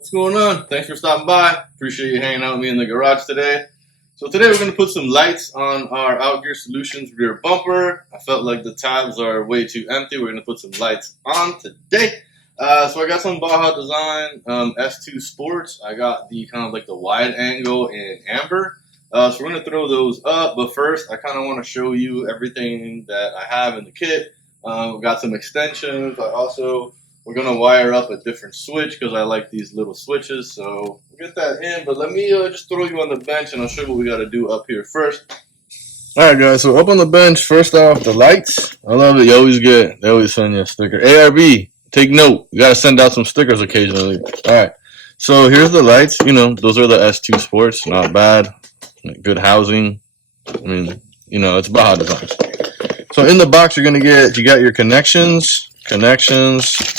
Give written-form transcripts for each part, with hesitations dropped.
What's going on? Thanks for stopping by. Appreciate you hanging out with me in the garage today. So today we're going to put some lights on our Outgear Solutions rear bumper. I felt like the tabs are way too empty. We're going to put some lights on today. So I got some Baja Design S2 Sports. I got the kind of like the wide angle in amber. So we're going to throw those up. But first, I kind of want to show you everything that I have in the kit. We've got some extensions. We're going to wire up a different switch because I like these little switches. So we'll get that in. But let me just throw you on the bench and I'll show you what we got to do up here first. All right, guys. So up on the bench, first off, the lights. I love it. They always send you a sticker. ARB, take note. You got to send out some stickers occasionally. All right. So here's the lights. You know, those are the S2 Sports. Not bad. Good housing. I mean, you know, it's Baja Designs. So in the box, you got your connections.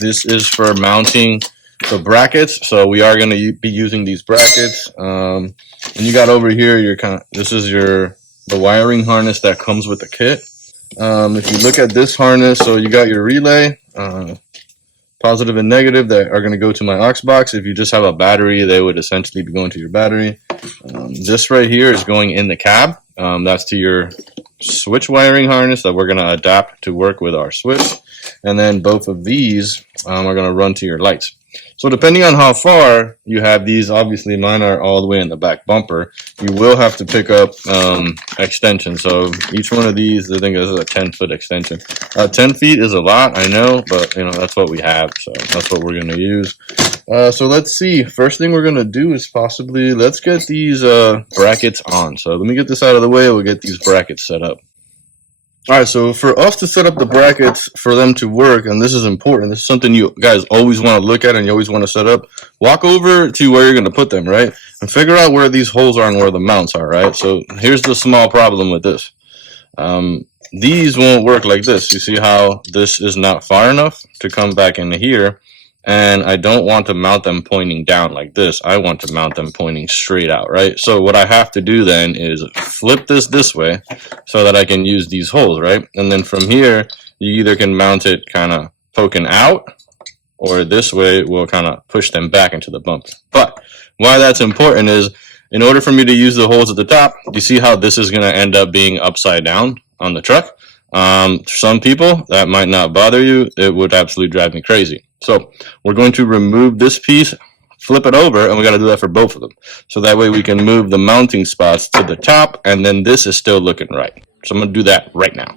This is for mounting the brackets. So we are going to be using these brackets. And you got over here this is the wiring harness that comes with the kit. If you look at this harness, so you got your relay, positive and negative, that are going to go to my aux box. If you just have a battery, they would essentially be going to your battery. This right here is going in the cab. That's to your switch wiring harness that we're going to adapt to work with our switch. And then both of these are going to run to your lights. So depending on how far you have these, obviously mine are all the way in the back bumper, you will have to pick up extensions. So each one of these, I think, is a 10-foot extension. 10 feet is a lot, I know, but you know that's what we have, so that's what we're going to use. So let's see. First thing we're going to do is let's get these brackets on. So let me get this out of the way. We'll get these brackets set up. All right, so for us to set up the brackets for them to work, and this is important, this is something you guys always want to look at and you always want to set up, walk over to where you're going to put them, right? And figure out where these holes are and where the mounts are, right? So here's the small problem with this. These won't work like this. You see how this is not far enough to come back into here? And I don't want to mount them pointing down like this. I want to mount them pointing straight out, right? So what I have to do then is flip this way so that I can use these holes, right? And then from here, you either can mount it kind of poking out, or this way will kind of push them back into the bumper. But why that's important is, in order for me to use the holes at the top, you see how this is going to end up being upside down on the truck? Some people, that might not bother you. It would absolutely drive me crazy. So we're going to remove this piece, flip it over, and we got to do that for both of them. So that way we can move the mounting spots to the top, and then this is still looking right. So I'm going to do that right now.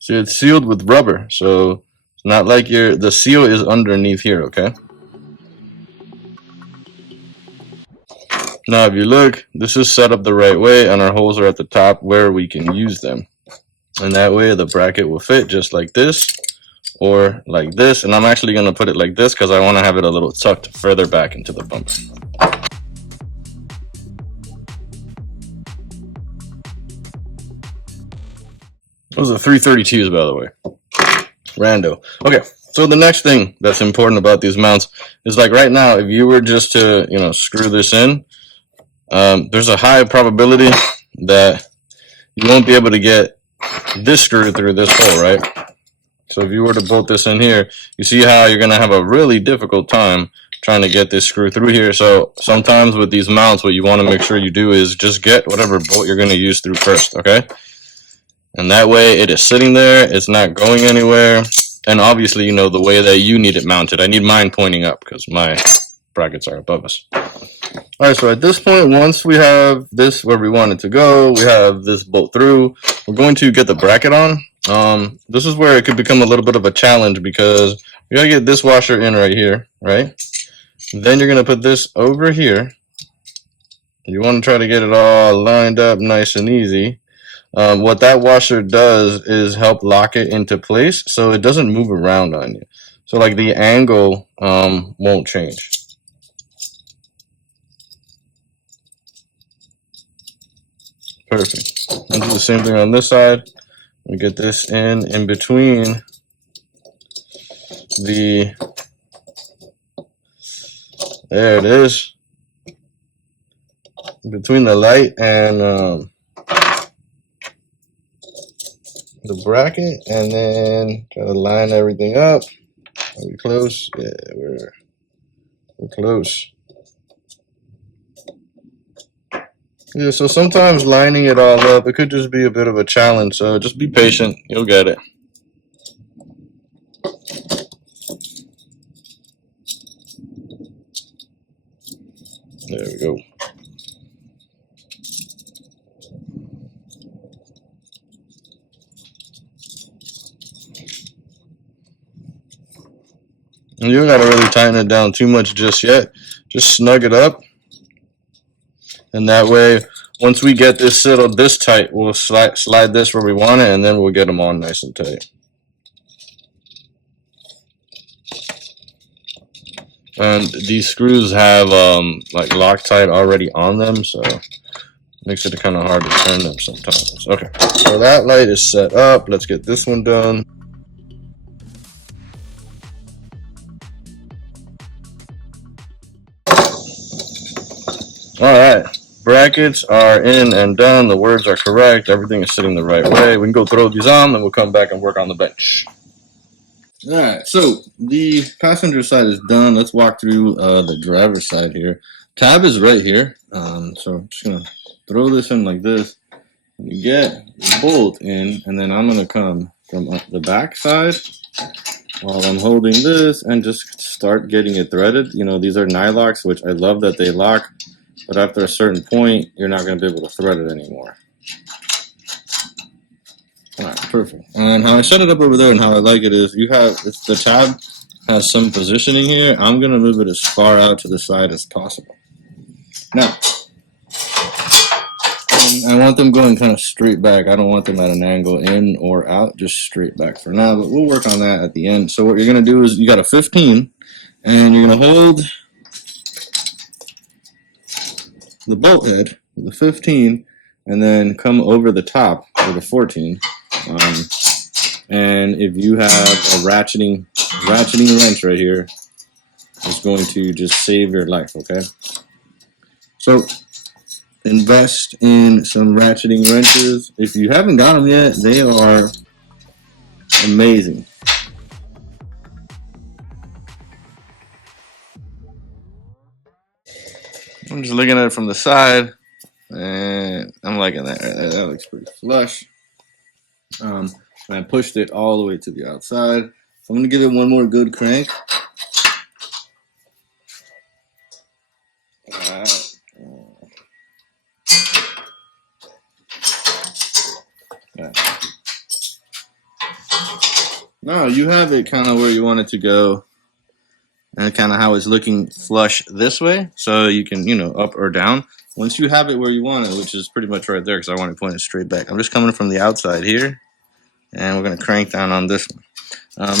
See, it's sealed with rubber, so it's not like the seal is underneath here, okay? Now if you look, this is set up the right way, and our holes are at the top where we can use them. And that way the bracket will fit just like this, or like this. And I'm actually going to put it like this because I want to have it a little tucked further back into the bumper. Those are 332s, by the way. Rando. Okay, so the next thing that's important about these mounts is, like right now, if you were just to, screw this in, there's a high probability that you won't be able to get this screw through this hole, right? So if you were to bolt this in here, you see how you're going to have a really difficult time trying to get this screw through here. So sometimes with these mounts, what you want to make sure you do is just get whatever bolt you're going to use through first, okay? And that way it is sitting there, it's not going anywhere. And obviously, the way that you need it mounted. I need mine pointing up because my brackets are above us. All right, so at this point, once we have this where we want it to go, we have this bolt through, we're going to get the bracket on. This is where it could become a little bit of a challenge because you gotta get this washer in right here, right? Then you're gonna put this over here. You want to try to get it all lined up nice and easy. What that washer does is help lock it into place so it doesn't move around on you. So like the angle won't change. Perfect. I'll do the same thing on this side. We get this in between there it is, between the light and the bracket, and then try to line everything up. Are we close? Yeah, we're We're close. Yeah, so sometimes lining it all up, it could just be a bit of a challenge. So just be patient. You'll get it. There we go. And you don't got to really tighten it down too much just yet. Just snug it up. And that way, once we get this settled this tight, we'll slide this where we want it, and then we'll get them on nice and tight. And these screws have like Loctite already on them, so it makes it kind of hard to turn them sometimes. Okay, so that light is set up. Let's get this one done. All right, brackets are in and done. The words are correct. Everything is sitting the right way. We can go throw these on, then we'll come back and work on the bench. All right, so the passenger side is done. Let's walk through the driver's side here. Tab is right here. So I'm just gonna throw this in like this. You get the bolt in, and then I'm gonna come from the back side while I'm holding this and just start getting it threaded. You know, these are nylocks, which I love that they lock, but after a certain point, you're not gonna be able to thread it anymore. All right, perfect. And how I set it up over there and how I like it is the tab has some positioning here. I'm going to move it as far out to the side as possible. Now, I want them going kind of straight back. I don't want them at an angle in or out, just straight back for now, but we'll work on that at the end. So what you're going to do is you got a 15, and you're going to hold the bolt head with the 15, and then come over the top with a 14. And if you have a ratcheting wrench right here, it's going to just save your life, okay? So invest in some ratcheting wrenches. If you haven't got them yet, they are amazing. I'm just looking at it from the side, and I'm liking that. That looks pretty flush. I pushed it all the way to the outside. So I'm going to give it one more good crank. Now you have it kind of where you want it to go, and kind of how it's looking flush this way, so you can, up or down. Once you have it where you want it, which is pretty much right there, because I want to point it straight back. I'm just coming from the outside here, and we're going to crank down on this one.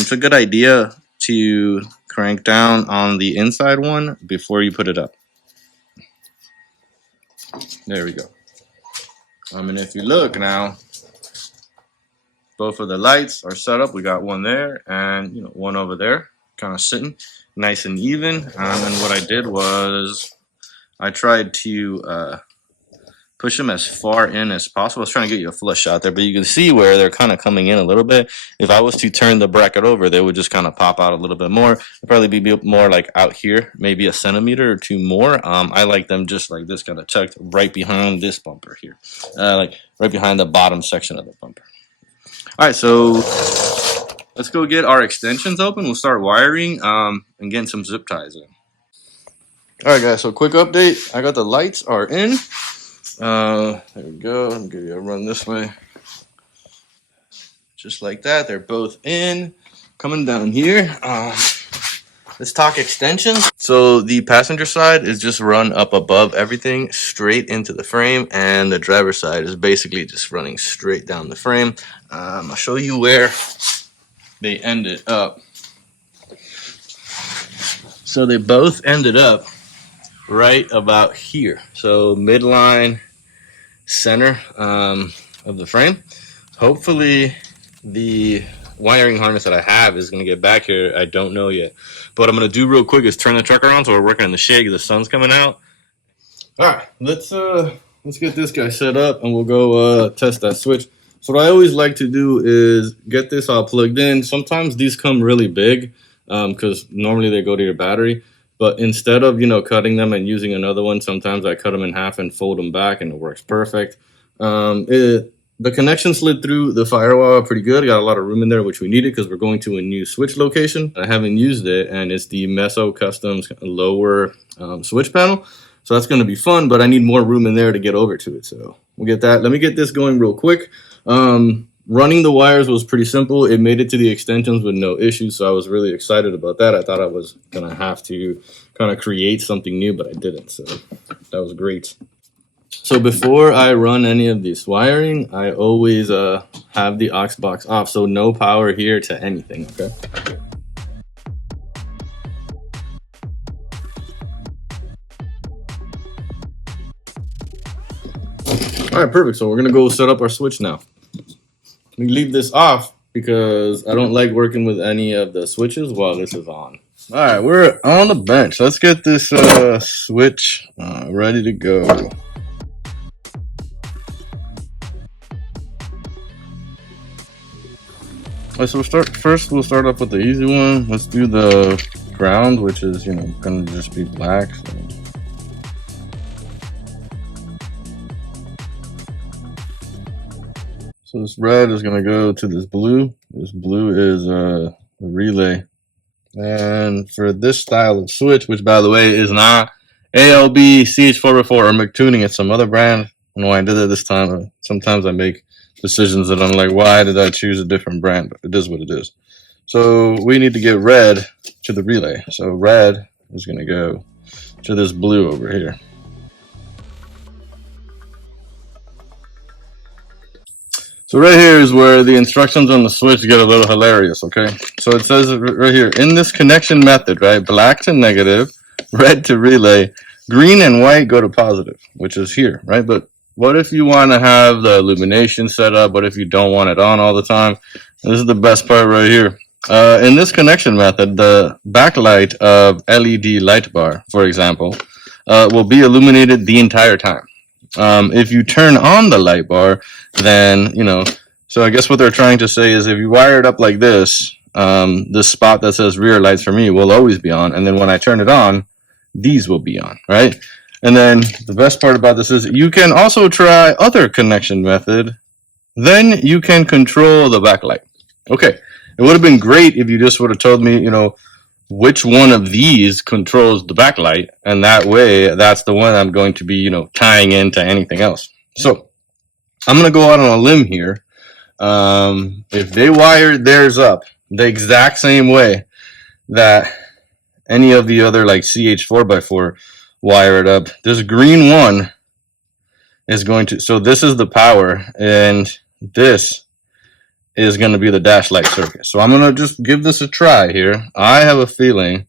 It's a good idea to crank down on the inside one before you put it up. There we go. And if you look now, both of the lights are set up. We got one there and one over there, kind of sitting nice and even. And what I did was I tried to push them as far in as possible. I was trying to get you a flush shot there, but you can see where they're kind of coming in a little bit. If I was to turn the bracket over, they would just kind of pop out a little bit more. It'd probably be more like out here, maybe a centimeter or two more. I like them just like this, kind of tucked right behind this bumper here, like right behind the bottom section of the bumper. All right, so let's go get our extensions open. We'll start wiring and getting some zip ties in. All right, guys, so quick update. I got the lights are in. There we go. Let me give you a run this way. Just like that. They're both in. Coming down here. Let's talk extensions. So the passenger side is just run up above everything, straight into the frame, and the driver's side is basically just running straight down the frame. I'll show you where they ended up. So they both ended up right about here. So midline center of the frame. Hopefully the wiring harness that I have is going to get back here. I don't know yet. But what I'm going to do real quick is turn the truck around, so we're working in the shade because the sun's coming out. All right, let's get this guy set up and we'll go test that switch. So what I always like to do is get this all plugged in. Sometimes these come really big because normally they go to your battery. But instead of cutting them and using another one, sometimes I cut them in half and fold them back, and it works perfect. The connection slid through the firewall pretty good. Got a lot of room in there, which we needed because we're going to a new switch location. I haven't used it, and it's the Meso Customs lower switch panel. So that's going to be fun, but I need more room in there to get over to it. So we'll get that. Let me get this going real quick. Running the wires was pretty simple. It made it to the extensions with no issues, so I was really excited about that. I thought I was going to have to kind of create something new, but I didn't. So that was great. So before I run any of this wiring, I always have the aux box off, so no power here to anything, okay? All right, perfect. So we're gonna go set up our switch now. Let me leave this off because I don't like working with any of the switches while this is on. All right, we're on the bench. Let's get this switch ready to go. All right, so we'll start off with the easy one. Let's do the ground, which is gonna just be black. So this red is gonna go to this blue. This blue is the relay. And for this style of switch, which by the way is not ALB CH4x4 or McTuning, it's some other brand. I don't know why I did it this time. Sometimes I make decisions that I'm like, why did I choose a different brand? But it is what it is. So we need to get red to the relay. So red is going to go to this blue over here. So right here is where the instructions on the switch get a little hilarious, okay? So it says right here, in this connection method, right, black to negative, red to relay, green and white go to positive, which is here, right? But what if you want to have the illumination set up? What if you don't want it on all the time? This is the best part right here. In this connection method, the backlight of LED light bar, for example, will be illuminated the entire time. If you turn on the light bar, then, so I guess what they're trying to say is if you wire it up like this, this spot that says rear lights for me will always be on. And then when I turn it on, these will be on, right? And then the best part about this is you can also try other connection method. Then you can control the backlight. Okay, it would have been great if you just would have told me, which one of these controls the backlight, and that way that's the one I'm going to be, tying into anything else. So I'm going to go out on a limb here. If they wired theirs up the exact same way that any of the other like CH4x4 wire it up, this green one is going to, so this is the power, and this is going to be the dash light circuit. So I'm going to just give this a try here. I have a feeling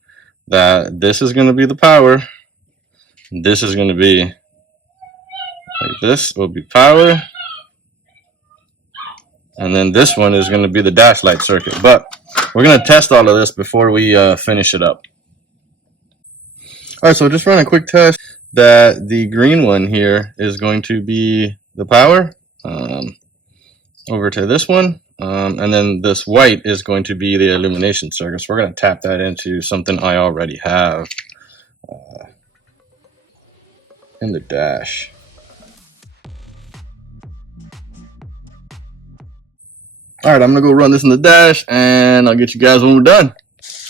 that this is going to be the power. This is going to be like this will be power. And then this one is going to be the dash light circuit. But we're going to test all of this before we finish it up. All right, so just run a quick test that the green one here is going to be the power. Over to this one. And then this white is going to be the illumination circuit. So we're going to tap that into something I already have in the dash. All right, I'm going to go run this in the dash, and I'll get you guys when we're done.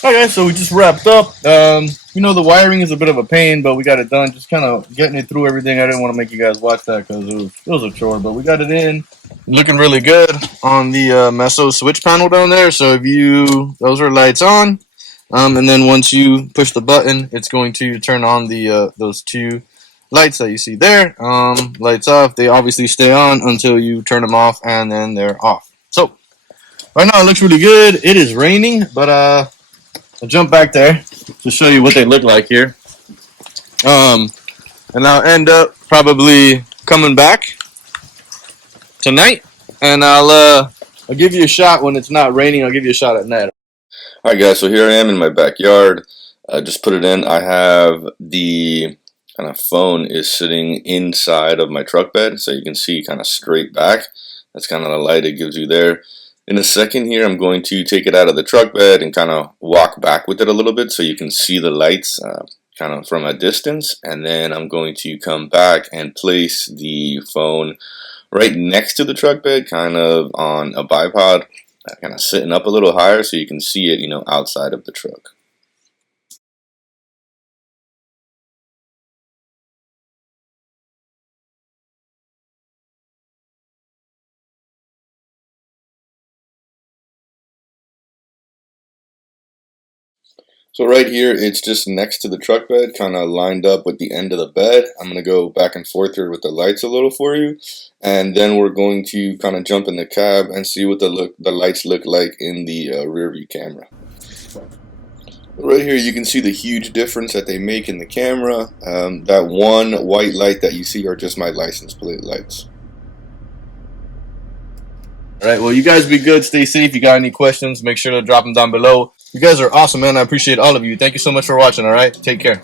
All right, guys, so we just wrapped up. The wiring is a bit of a pain, but we got it done. Just kind of getting it through everything. I didn't want to make you guys watch that because it was a chore, but we got it in. Looking really good on the Meso switch panel down there. So those are lights on, and then once you push the button, it's going to turn on the those two lights that you see there. Lights off. They obviously stay on until you turn them off, and then they're off. So right now it looks really good. It is raining, but I'll jump back there to show you what they look like here. And I'll end up probably coming back tonight, and I'll give you a shot when it's not raining. I'll give you a shot at night. All right, guys. So here I am in my backyard. I just put it in. I have the kind of phone is sitting inside of my truck bed, so you can see kind of straight back. That's kind of the light it gives you there. In a second here, I'm going to take it out of the truck bed and kind of walk back with it a little bit so you can see the lights kind of from a distance. And then I'm going to come back and place the phone right next to the truck bed, kind of on a bipod, kind of sitting up a little higher so you can see it, outside of the truck. So right here, it's just next to the truck bed, kind of lined up with the end of the bed. I'm going to go back and forth here with the lights a little for you. And then we're going to kind of jump in the cab and see what the lights look like in the rear view camera. Right here, you can see the huge difference that they make in the camera. That one white light that you see are just my license plate lights. All right, well, you guys be good. Stay safe. You got any questions, make sure to drop them down below. You guys are awesome, man. I appreciate all of you. Thank you so much for watching, all right? Take care.